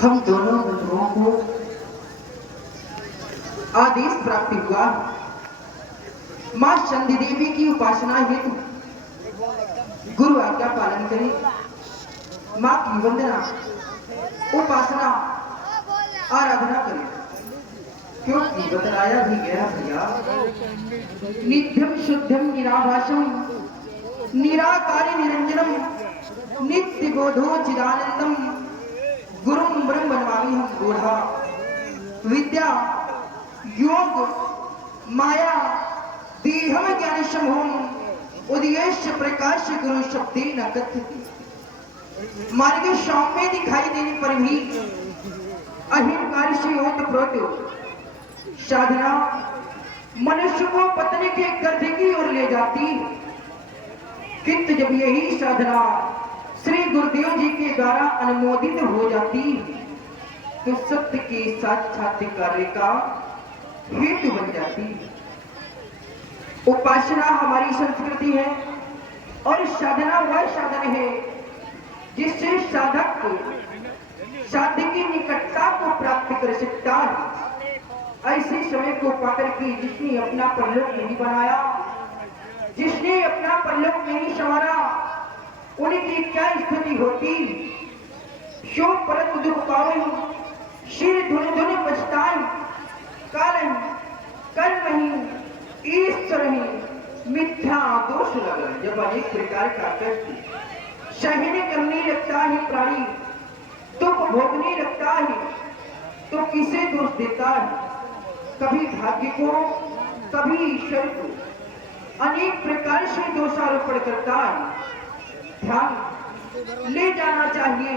हम दोनों बंधुओं को आदेश प्राप्त हुआ मां चंडी देवी की उपासना हेतु गुरु आज्ञा पालन करें, मां की वंदना उपासना आराधना करें। क्योंकि बतलाया भी गया भैया, नित्यम शुद्धम निराभासम निराकारी निरंजनम नित्य बोधो चिदानंदम गुरुम ब्रह्म नमामि हम गूढ़ा। विद्या योग माया देहम ज्ञान समूहम उदयश्य प्रकाश गुरु शब्दे न कथ्यते। मार्ग सौम्य दिखाई देने पर भी अहिंकार से ओतप्रोत साधना मनुष्य को पतन के गर्दे की ओर ले जाती, किंतु जब यही साधना श्री गुरुदेव जी के द्वारा अनुमोदित हो जाती तो सत्य के साक्षात्कार का हेतु बन जाती। उपासना हमारी संस्कृति है और साधना वह साधन है जिससे साधक साध्य की निकटता को प्राप्त कर सकता है। ऐसे समय को पाकर के जिसने अपना परलोक नहीं बनाया, जिसने अपना परलोक नहीं संवारा, उनकी क्या स्थिति होती। शो परत दुख पावे शिर धुन धुन पछताए, कारण कर्म ही ईश्वर ही मिथ्या दोष लगा। जब अनेक प्रकार का कष्ट सहने करने लगता है प्राणी, तो भोगने लगता है, तो किसे दोष देता है? कभी भाग्य को, कभी ईश्वर को, अनेक प्रकार से दोषारोपण करता है। ध्यान ले जाना चाहिए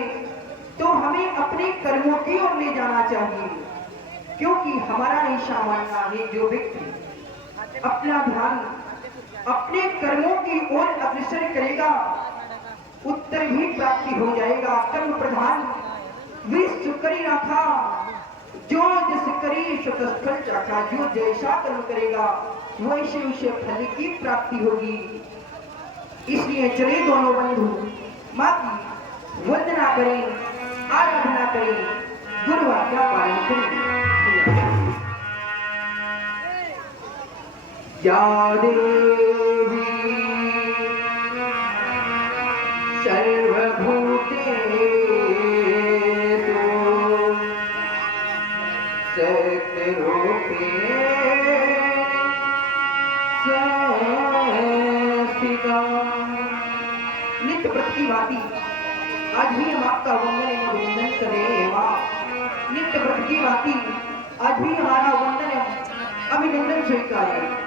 तो हमें अपने कर्मों की ओर ले जाना चाहिए, क्योंकि हमारा ऐसा मानना है जो व्यक्ति अपना ध्यान अपने कर्मों की ओर अग्रसर करेगा उत्तर भी प्राप्ति हो जाएगा। कर्म प्रधान विश्व करी रखा, जो जिस करी सतस्थल चाखा। जो जैसा कर्म करेगा वैसे उसे फल की प्राप्ति होगी। इसलिए चले दोनों बंधु मां की वंदना करें, आराधना करें, गुरु आज्ञा पालन करें। या देवी सर्वभूतेषु नित्य प्रति भांति आज भी हम आपका वंदन एवं अभिनंदन करें। नित्य प्रति भांति आज भी हमारा वंदन एवं अभिनंदन स्वीकार है।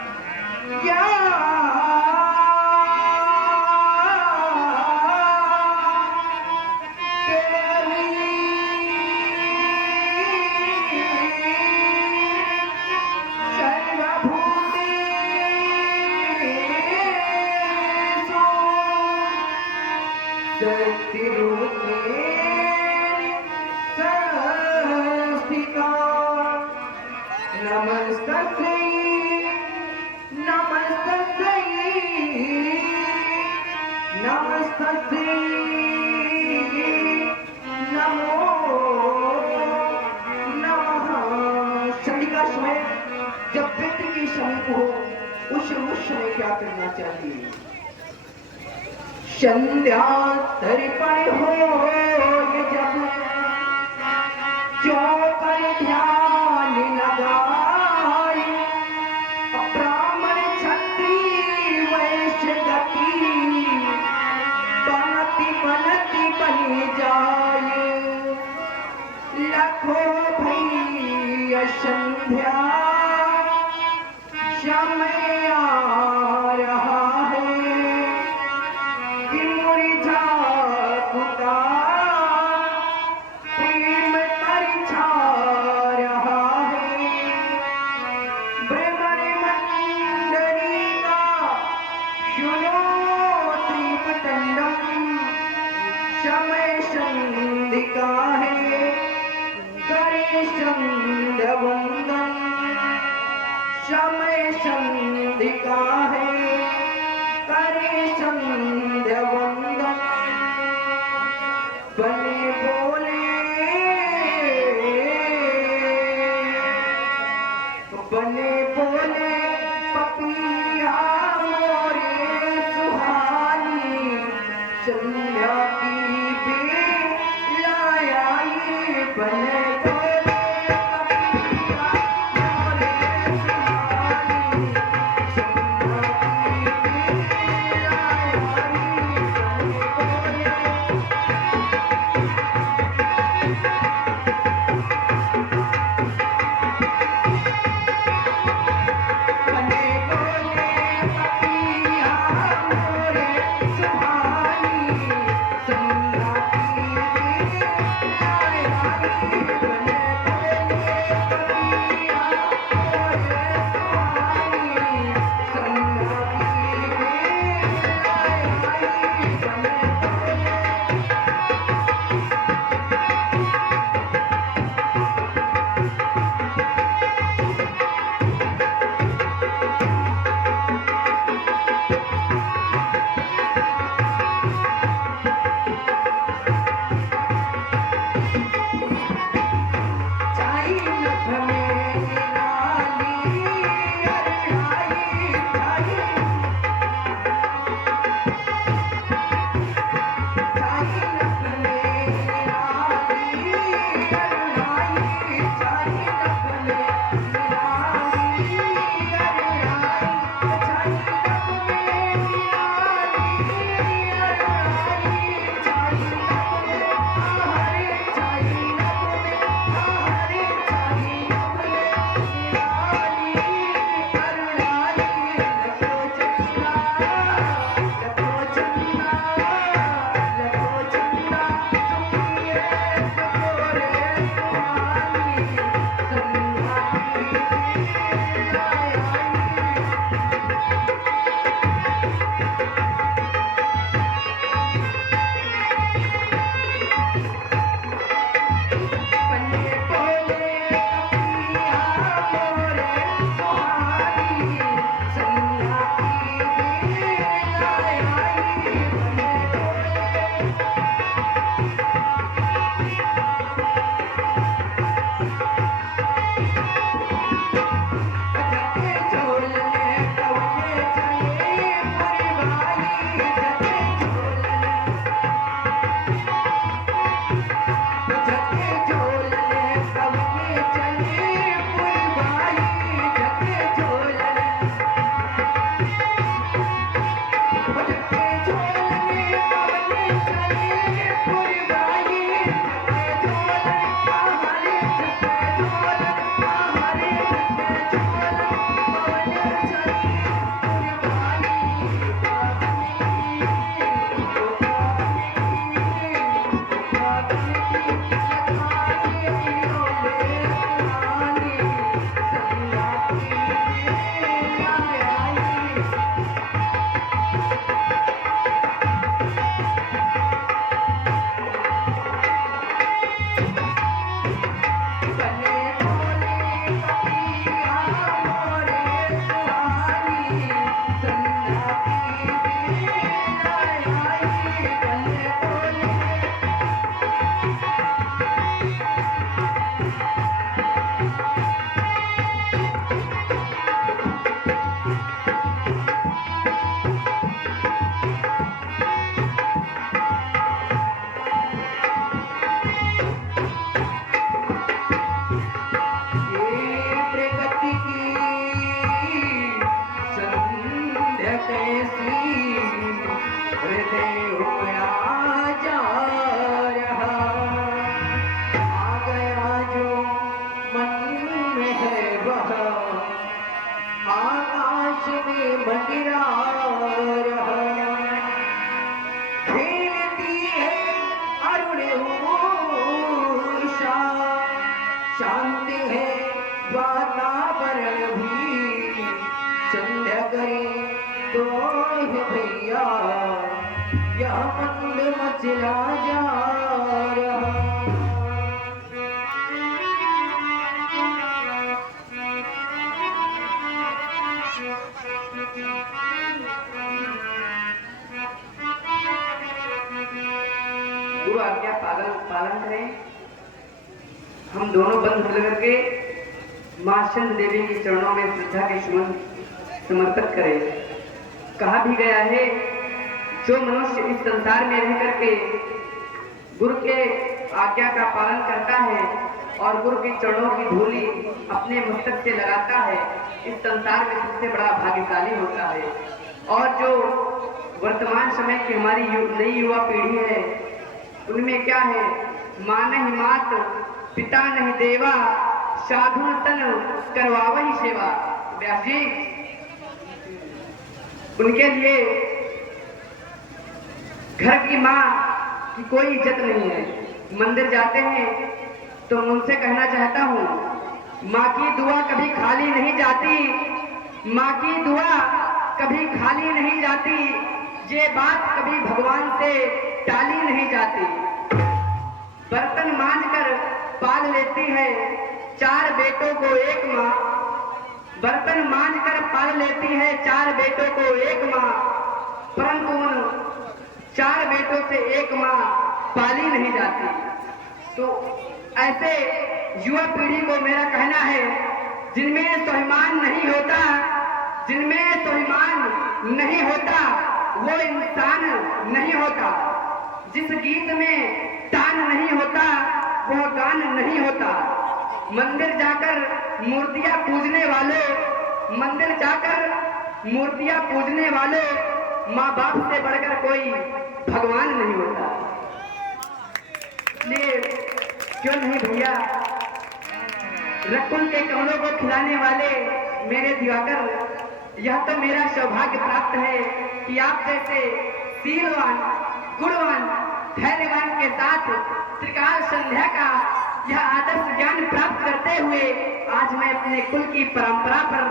जब व्यक्ति के समीप हो उसे उस समय क्या करना चाहिए? संध्या तर्पण हो जब चौकर ध्यान लगाए, ब्राह्मण क्षत्रिय वैश्य गति बनती बनती बन जाए। लखो भैया संध्या समय आ रहा है कि मुरझा पुता प्रेम परिछा रहा है। ब्रह्मण मंडली का सुनो त्रिपटंडम, समय संधिका है करे संध्यावंदन। समय संधिका है करे संध्यावंदन। बने बोले गुरु आज्ञा पालन करें। हम दोनों बंद मिलकर के मां चंद देवी के चरणों में श्रद्धा के सुमन समर्पित करें। कहा भी गया है जो मनुष्य इस संसार में रह करके गुरु के आज्ञा का पालन करता है और गुरु के चरणों की धूली अपने मस्तक से लगाता है, इस संसार में सबसे बड़ा भाग्यशाली होता है। और जो वर्तमान समय की हमारी नई युवा पीढ़ी है, उनमें क्या है, माँ नहीं मात, पिता नहीं देवा, साधु तन करवावा ही सेवा। व्यास जी, उनके लिए घर की माँ की कोई इज्जत नहीं है। मंदिर जाते हैं तो उनसे कहना चाहता हूँ, माँ की दुआ कभी खाली नहीं जाती, माँ की दुआ कभी खाली नहीं जाती, ये बात कभी भगवान से टाली नहीं जाती। बर्तन मांजकर पाल लेती है 4 बेटों को एक माँ, बर्तन मांजकर पाल लेती है 4 बेटों को एक माँ, परंतु उन 4 बेटों से एक माँ पाली नहीं जाती। तो ऐसे युवा पीढ़ी को मेरा कहना है, जिनमें स्वाभिमान नहीं होता, जिनमें स्वाभिमान नहीं होता, वो इंसान नहीं होता। जिस गीत में तान नहीं होता, वह गान नहीं होता। मंदिर जाकर मूर्तियां पूजने वालों, मंदिर जाकर मूर्तियां पूजने वालों, माँ बाप से बढ़कर कोई भगवान नहीं होता। इसलिए क्यों नहीं भैया, रकुल के कमलों को खिलाने वाले मेरे दिवाकर, यह तो मेरा सौभाग्य प्राप्त है कि आप जैसे शीलवान, गुणवान, धैर्यवान के साथ त्रिकाल संध्या का यह आदर्श ज्ञान प्राप्त करते हुए आज मैं अपने कुल की परंपरा पर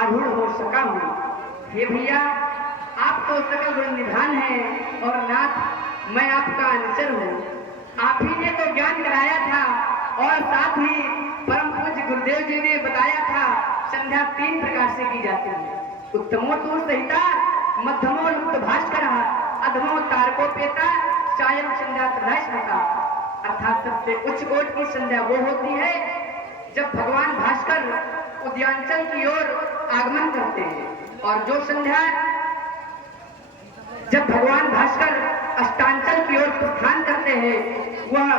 आरूढ़ हो सका हूँ। हे भैया, आप तो सकल गुण निधान हैं और नाथ मैं आपका अनुचर हूँ। आप ही ने तो ज्ञान कराया था और साथ ही परम पूज्य गुरुदेव जी ने बताया था संध्या 3 प्रकार से की जाती है। उत्तमोत्तम संहिता, मध्यमो लुप्त भास्कर, अधमो तारकोपेता, सायं संध्या त्रैस्मृता। अर्थात सबसे उच्च कोट की संध्या वो होती है जब भगवान भास्कर उद्यांचल की ओर आगमन करते हैं, और जो संध्या जब भगवान भास्कर अष्टांचल की ओर प्रस्थान करते हैं, वह